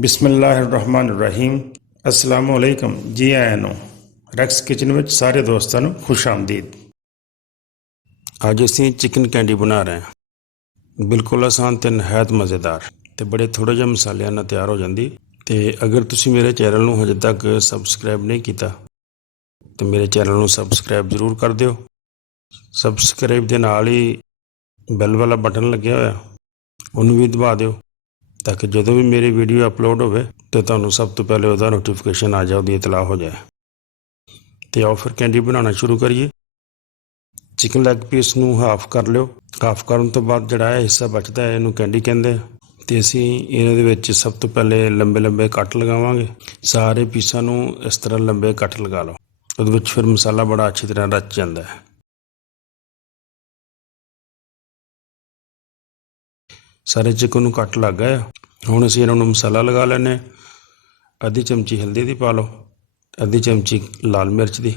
ਬਿਸਮਿਲ੍ਲਾਹਿਰਰਹਿਮਾਨਿਰਰਹੀਮ। अस्सलामु अलैकुम। जी आया ਨੂੰ ਰੈਕਸ ਕਿਚਨ ਵਿੱਚ ਸਾਰੇ ਦੋਸਤਾਂ ਨੂੰ ਖੁਸ਼ ਆਮਦੀਦ। ਅੱਜ ਅਸੀਂ ਚਿਕਨ ਕੈਂਡੀ ਬਣਾ ਰਹੇ ਹਾਂ। ਬਿਲਕੁਲ ਆਸਾਨ ਤੇ ਨਹਾਇਤ ਮਜ਼ੇਦਾਰ ਤੇ ਬੜੇ ਥੋੜੇ ਜਿਹੇ ਮਸਾਲਿਆਂ ਨਾਲ ਤਿਆਰ ਹੋ ਜਾਂਦੀ। ਤੇ ਅਗਰ ਤੁਸੀਂ ਮੇਰੇ ਚੈਨਲ ਨੂੰ ਹਜੇ ਤੱਕ ਸਬਸਕ੍ਰਾਈਬ ਨਹੀਂ ਕੀਤਾ ਤੇ ਮੇਰੇ ਚੈਨਲ ਨੂੰ ਸਬਸਕ੍ਰਾਈਬ ਜ਼ਰੂਰ ਕਰ ਦਿਓ। ਸਬਸਕ੍ਰਾਈਬ ਦੇ ਨਾਲ ਹੀ ਬੈਲ ਵਾਲਾ ਬਟਨ ਲੱਗਿਆ ਹੋਇਆ ਉਹਨੂੰ ਵੀ ਦਬਾ ਦਿਓ ਤਾਂ ਕਿ ਜਦੋਂ ਵੀ ਮੇਰੀ ਵੀਡੀਓ ਅਪਲੋਡ ਹੋਵੇ ਤੇ ਤੁਹਾਨੂੰ ਸਭ ਤੋਂ ਪਹਿਲੇ ਉਹਦਾ ਨੋਟੀਫਿਕੇਸ਼ਨ ਆ ਜਾਏ, ਉਹਦੀ ਇਤਲਾਹ ਹੋ ਜਾਏ। ਤੇ ਆਓ ਫਿਰ ਕੈਂਡੀ ਬਣਾਉਣਾ ਸ਼ੁਰੂ ਕਰੀਏ। ਚਿਕਨ ਲੈਗ ਪੀਸ ਨੂੰ ਹਾਫ ਕਰ ਲਿਓ। ਹਾਫ ਕਰਨ ਤੋਂ ਬਾਅਦ ਜਿਹੜਾ ਇਹ ਹਿੱਸਾ ਬਚਦਾ ਹੈ ਇਹਨੂੰ ਕੈਂਡੀ ਕਹਿੰਦੇ ਆ। ਤੇ ਅਸੀਂ ਇਹਨਾਂ ਦੇ ਵਿੱਚ ਸਭ ਤੋਂ ਪਹਿਲੇ ਲੰਬੇ ਲੰਬੇ ਕੱਟ ਲਗਾਵਾਂਗੇ। ਸਾਰੇ ਪੀਸਾਂ ਨੂੰ ਇਸ ਤਰ੍ਹਾਂ ਲੰਬੇ ਕੱਟ ਲਗਾ ਲਓ। ਉਹਦੇ ਵਿੱਚ ਫਿਰ ਮਸਾਲਾ ਬੜਾ ਅੱਛੀ ਤਰ੍ਹਾਂ ਰਚ ਜਾਂਦਾ ਹੈ। ਸਾਰੇ ਚਿਕਨ ਨੂੰ ਕੱਟ ਲੱਗ ਗਏ। ਹੁਣ ਅਸੀਂ ਇਹਨਾਂ ਨੂੰ ਮਸਾਲਾ ਲਗਾ ਲੈਂਦੇ ਹਾਂ। ਅੱਧੀ ਚਮਚੀ ਹਲਦੀ ਦੀ ਪਾ ਲਓ, ਅੱਧੀ ਚਮਚੀ ਲਾਲ ਮਿਰਚ ਦੀ,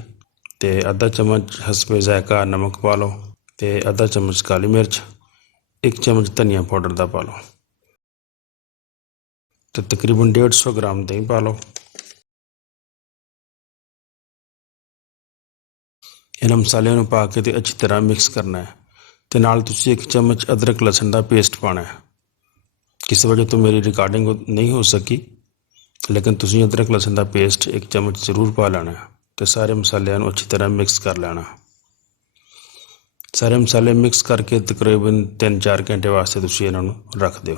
ਤੇ ਅੱਧਾ ਚਮਚ ਹਸਬੇ ਜ਼ਾਇਕਾ ਨਮਕ ਪਾ ਲਓ, ਤੇ ਅੱਧਾ ਚਮਚ ਕਾਲੀ ਮਿਰਚ, 1 ਚਮਚ ਧਨੀਆ ਪਾਊਡਰ ਦਾ ਪਾ ਲਓ, ਤੇ ਤਕਰੀਬਨ 150 ਗ੍ਰਾਮ ਦਹੀਂ ਪਾ ਲਓ। ਇਹਨਾਂ ਮਸਾਲਿਆਂ ਨੂੰ ਪਾ ਕੇ ਤੇ ਅੱਛੀ ਤਰ੍ਹਾਂ ਮਿਕਸ ਕਰਨਾ ਹੈ। ਤੇ ਨਾਲ ਤੁਸੀਂ 1 ਚਮਚ ਅਦਰਕ ਲਸਣ ਦਾ ਪੇਸਟ ਪਾਉਣਾ ਹੈ। ਕਿਸੇ ਵਜ੍ਹਾ ਤੋਂ ਮੇਰੀ ਰਿਕਾਰਡਿੰਗ ਨਹੀਂ ਹੋ ਸਕੀ, ਲੇਕਿਨ ਤੁਸੀਂ ਅਦਰਕ ਲਸਣ ਦਾ ਪੇਸਟ 1 ਚਮਚ ਜ਼ਰੂਰ ਪਾ ਲੈਣਾ ਤੇ ਸਾਰੇ ਮਸਾਲਿਆਂ ਨੂੰ ਅੱਛੀ ਤਰ੍ਹਾਂ ਮਿਕਸ ਕਰ ਲੈਣਾ। ਸਾਰੇ ਮਸਾਲੇ ਮਿਕਸ ਕਰਕੇ ਤਕਰੀਬਨ 3-4 ਘੰਟੇ ਵਾਸਤੇ ਤੁਸੀਂ ਇਹਨਾਂ ਨੂੰ ਰੱਖ ਦਿਓ।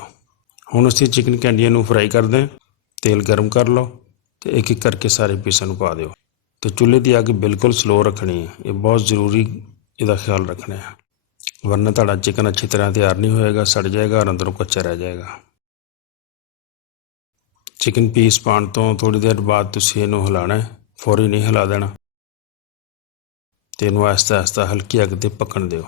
ਹੁਣ ਅਸੀਂ ਚਿਕਨ ਕੈਂਡੀਆਂ ਨੂੰ ਫਰਾਈ ਕਰਦੇ ਹਾਂ। ਤੇਲ ਗਰਮ ਕਰ ਲਓ ਤੇ ਇੱਕ ਇੱਕ ਕਰਕੇ ਸਾਰੇ ਪੀਸਾਂ ਨੂੰ ਪਾ ਦਿਓ। ਤੇ ਚੁੱਲ੍ਹੇ ਦੀ ਅੱਗ ਬਿਲਕੁਲ ਸਲੋ ਰੱਖਣੀ ਹੈ। ਇਹ ਬਹੁਤ ਜ਼ਰੂਰੀ, ਇਹਦਾ ਖਿਆਲ ਰੱਖਣਾ ਹੈ, ਵਰਨਾ ਤੁਹਾਡਾ ਚਿਕਨ ਅੱਛੀ ਤਰ੍ਹਾਂ ਤਿਆਰ ਨਹੀਂ ਹੋਏਗਾ, ਸੜ ਜਾਏਗਾ ਔਰ ਅੰਦਰੋਂ ਕੱਚਾ ਰਹਿ ਜਾਏਗਾ। ਚਿਕਨ ਪੀਸ ਪਾਉਣ ਤੋਂ ਥੋੜ੍ਹੀ ਦੇਰ ਬਾਅਦ ਤੁਸੀਂ ਇਹਨੂੰ ਹਿਲਾਉਣਾ ਹੈ, ਫੌਰੀ ਨਹੀਂ ਹਿਲਾ ਦੇਣਾ। ਤੇ ਇਹਨੂੰ ਆਹਿਸਤਾ ਆਹਿਸਤਾ ਹਲਕੀ ਅੱਗ 'ਤੇ ਪੱਕਣ ਦਿਓ।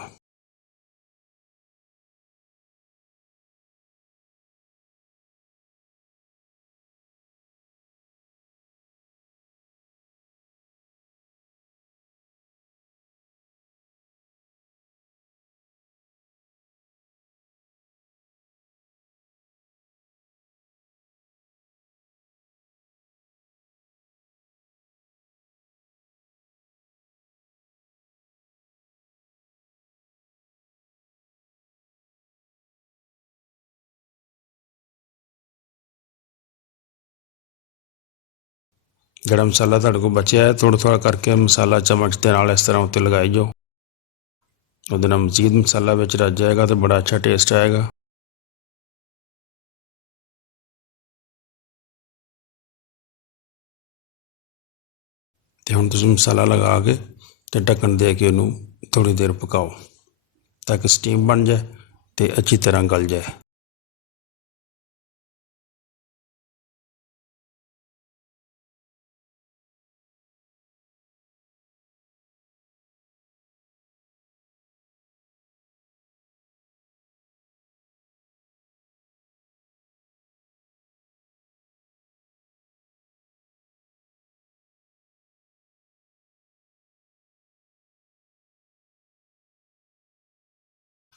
ਜਿਹੜਾ ਮਸਾਲਾ ਤੁਹਾਡੇ ਕੋਲ ਬਚਿਆ ਹੈ, ਥੋੜ੍ਹਾ ਥੋੜ੍ਹਾ ਕਰਕੇ ਮਸਾਲਾ ਚਮਚ ਦੇ ਨਾਲ ਇਸ ਤਰ੍ਹਾਂ ਉੱਤੇ ਲਗਾਈ ਜਾਓ। ਉਹਦੇ ਨਾਲ ਮਜ਼ੀਦ ਮਸਾਲਾ ਵਿੱਚ ਰਚ ਜਾਏਗਾ ਤੇ ਬੜਾ ਅੱਛਾ ਟੇਸਟ ਆਏਗਾ। ਤੇ ਹੁਣ ਤੁਸੀਂ ਮਸਾਲਾ ਲਗਾ ਕੇ ਤੇ ਢੱਕਣ ਦੇ ਕੇ ਉਹਨੂੰ ਥੋੜ੍ਹੀ ਦੇਰ ਪਕਾਓ ਤਾਂ ਕਿ ਸਟੀਮ ਬਣ ਜਾਏ ਤੇ ਅੱਛੀ ਤਰ੍ਹਾਂ ਗਲ ਜਾਏ।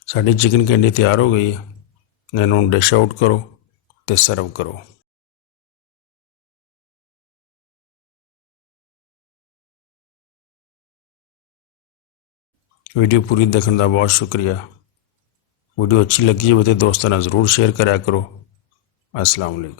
ਸਾਡੀ ਚਿਕਨ ਕੈਂਡੀ ਤਿਆਰ ਹੋ ਗਈ ਹੈ। ਇਹਨੂੰ ਡਿਸ਼ ਆਊਟ ਕਰੋ ਤੇ ਸਰਵ ਕਰੋ। ਵੀਡੀਓ ਪੂਰੀ ਦੇਖਣ ਦਾ ਬਹੁਤ ਸ਼ੁਕਰੀਆ। ਵੀਡੀਓ ਅੱਛੀ ਲੱਗੀ ਹੋਵੇ ਤੇ ਦੋਸਤਾਂ ਨਾਲ ਜ਼ਰੂਰ ਸ਼ੇਅਰ ਕਰਿਆ ਕਰੋ। अस्सलाम वालेकुम।